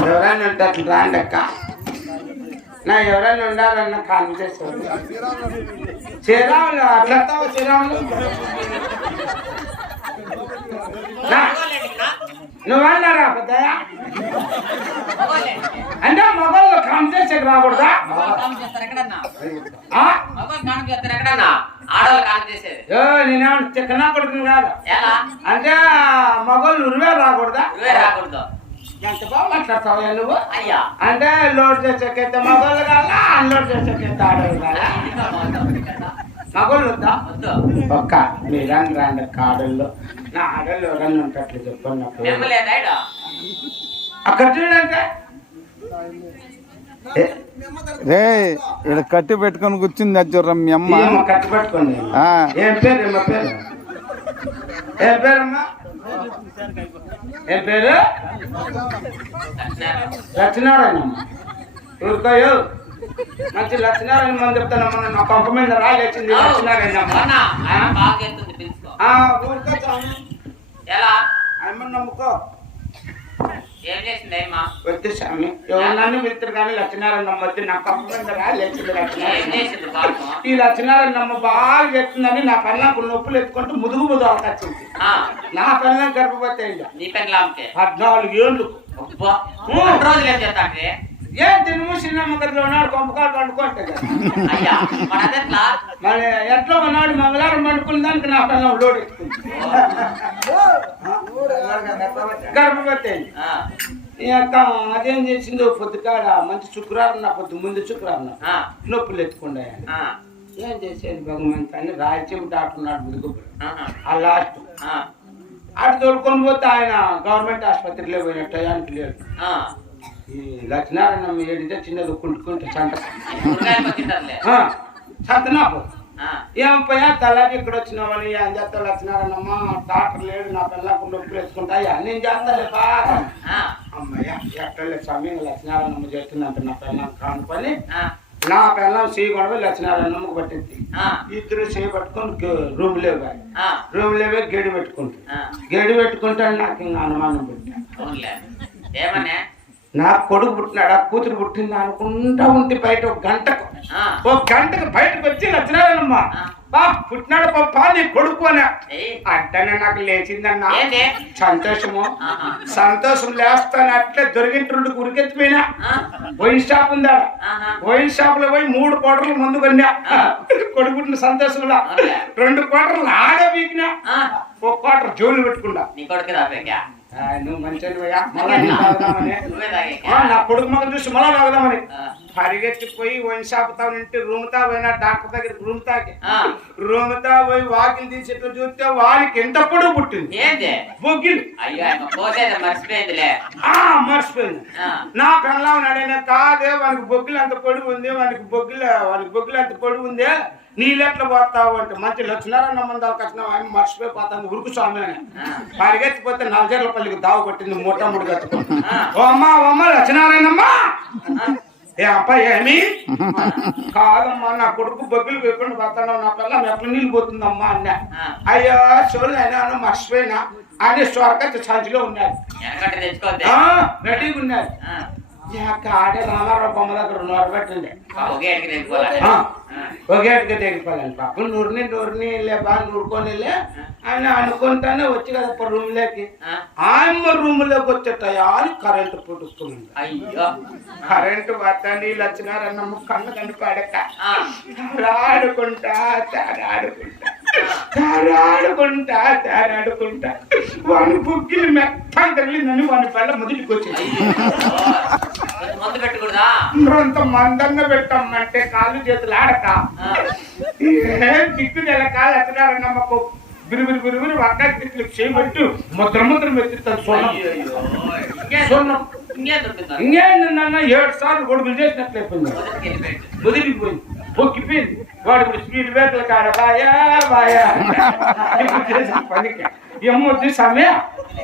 ఎవరైనా ఉంటే అట్లా రాండి అక్క. నా ఎవరైనా ఉండాలన్న కాను చేసేవాళ్ళు శ్రీరాములు అట్లా శ్రీరాములు నువ్వన్నారా పెద్దయ్య అంటే మొబైల్లో కామ్ చేసేకి రాకూడదా? నేనేమన్నా చిక్కనా కొడుకుని కాదు అంటే మొబైల్ నువ్వే రాకూడదా? ఎంత బాగా మాట్లాడతావా నువ్వు? అంటే లోడ్ చేసేకైతే మొబైల్ కావాలా, అన్లోడ్ చేసేకైతే ఆడవాళ్ళు కావాలా? మగోళ్ళు వద్దా? ఒక్క మీరాని రాండి కాడల్లో నా ఆడళ్ళు ఎవరన్నా ఉంటట్లు చెప్పండి. అక్కడ చూడంటే రే ఇక్కడ కట్టి పెట్టుకొని కూర్చుంది అచ్చుర్రా మీ అమ్మ. కట్టి పెట్టుకోండి. ఏం పేరు అమ్మ? పేరు ఏం పేరమ్మా? ఏం పేరు? లక్ష్మీనారాయణమ్మ. ఊరుకోయో మంచి లక్ష్మీనారాయణ మనం చెప్తానమ్మా. నా కొంప మీద రాలేచింది లక్ష్మీనారాయణమ్మ. నమ్ముకో వద్దు స్వామి. ఎవరన్నా వెళ్తారు కానీ లక్ష్మీనారాయణమ్మ వద్దు. నా కొంప మీద రాలేచింది లక్ష్మీనారాయణ. ఈ లక్ష్మీనారాయణమ్మ బాగా చెప్తుందని నా పిల్లలకు నొప్పులు ఎత్తుకుంటూ ముదుగు అవకాశింది. నా పిల్లలు గర్భవతి అయింది 14 ఏళ్ళు. ఏం తినుము చిన్నమ్మ గదిలో ఉన్నాడు కొంపకాలు పండుకుంటే మరి ఎట్లా ఉన్నాడు మంగళవారం పండుకున్న దానికి నా పిల్లలు లోడ్ ఎత్తుకుంది గర్భవతి అయింది. ఈ అక్క అదేం చేసిందో పొద్దుకాడ మంచి శుక్రవారం నా పొద్దు ముందు శుక్రవారం నొప్పులు ఎత్తుకుండా ఏం చేసేది భగవంతు అని రాయచీమ డాక్టర్ ఉన్నాడు ముదుగుబడి ఆ లాస్ట్ అటు తోలుకొని పోతే ఆయన గవర్నమెంట్ ఆసుపత్రిలో పోయిన టయానికి లేడు. ఈ లక్ష్మీనారాయణ ఏడితే చిన్నది కుంటుకుంటే సంతనాపు ఏమపోయా తల్లాకి ఇక్కడ వచ్చినామని ఏం చేస్తా లక్ష్మీనారాయణమ్మ డాక్టర్ లేడు నా పిల్లలకు నొప్పులు వేసుకుంటాయా నేను చేస్తాలే బాగా అమ్మయ్య ఎక్కడలే సమయం లక్ష్మీనారాయణమ్మ చేస్తుందంట నా పిల్లలు కానుకొని నా పిల్లలు చేయకూడదు లక్ష్మీనారాయణమ్మకు పట్టింది. ఇద్దరు చేయి పట్టుకొని రూమ్ లేవు గేడి పెట్టుకుంటే నాకు ఇంకా అనుమానం పెట్టా. నా కొడుకు పుట్టినాడు ఆ కూతురు పుట్టింది అనుకుంటా ఉంటే బయట ఒక గంటకు బయటకు వచ్చి లక్ష్మీనారాయణమ్మ పుట్టినాడు పప్పా నీ కొడుకు అని అంటేనే నాకు లేచిందన్నా సంతోషం లేస్తాను. అట్లే దొరికింటు ఉరికెత్తిపోయినా. వైన్ షాప్ ఉందా, వైన్ షాప్ లో పోయి 3 కోటర్లు ముందు కొన్నా. కొడుకు పుట్టిన సంతోషంలో 2 కోటర్లు ఆడే వీకినా, 1 కోటర్ జోలు పెట్టుకున్నా. నువ్వు మంచిగా నా కొడుకు మగం చూసి మళ్ళా తాగుదామని పరిగెత్తిపోయి వైన్ షాప్ తానంటే రూమ్ తా పోయినా డాక్టర్ దగ్గర రూమ్ తా పోయి వాకిలు తీసి ఎట్లా చూస్తే వానికి ఎంత పొడుగు పుట్టింది బొగ్గిలు మర్చిపోయింది. నా పిల్లలు అడిగినా కాదే వానికి బొగ్గిలు అంత పొడుగు ఉంది, వానికి బొగ్గిలు అంత పొడుగు ఉంది, నీళ్ళెట్లా పోతావు అంటే మంచి లక్ష్మీనారాయణ మందాలకు వచ్చిన ఆయన మర్చిపోతాను ఉరుకు స్వామి అని పరిగెత్తిపోతే 4 జర్లపల్లికి దావు కొట్టింది మూటముడు కట్టుకుంటా. ఓ అమ్మ లక్ష్మీనారాయణమ్మా ఏ అప్ప ఏమి కాదమ్మా నా కొడుకు బొగ్గులు వేయకుండా పోతాను, నా పిల్ల ఎట్లా నీళ్ళు పోతుందమ్మా అన్నా. అయ్యో చూడలే అయినా మర్చిపోయినా ఆయన స్వర్గతి సంచిలో ఉన్నారు రెడీగా ఉన్నారు. ఆడే రామారావు బొమ్మ దగ్గర 2 పెట్టండి ఒకేటిగా తెగిపోయాను పాపం నూరిని లేబా నూరుకొని ఆయన అనుకుంటానే వచ్చి కదా రూమ్ లోకి ఆయమ్మ రూమ్ లోకి వచ్చేటాయా అని కరెంటు పుట్టుకున్నాడు. కరెంటు వద్దని లక్ష్మీనారాయణమ్మ కన్ను కనిపాడక తారాడుకుంటా వాని బుగ్గిలు మెత్తం తగిలిందని వాని పిల్ల మొదటికి వచ్చింది. అంత మందంగా పెట్టమ్మంటే కాళ్ళు చేతులు ఆడక దిక్కు నెలక లక్ష్మీనారాయణమ్మకు బిరుబిరి వడ్డాకి చేయబట్టు ముద్ర మెత్తిస్తాను ఇంకేందన్న 7 సార్లు కొడుకులు చేసినట్లయిపోయింది. మొదటిపోయింది పొక్కిపోయింది. వాడు ఇప్పుడు స్పీడ్ బ్రేక్ల కాడ బాయా పనికి ఎమ్మొద్దు సమయం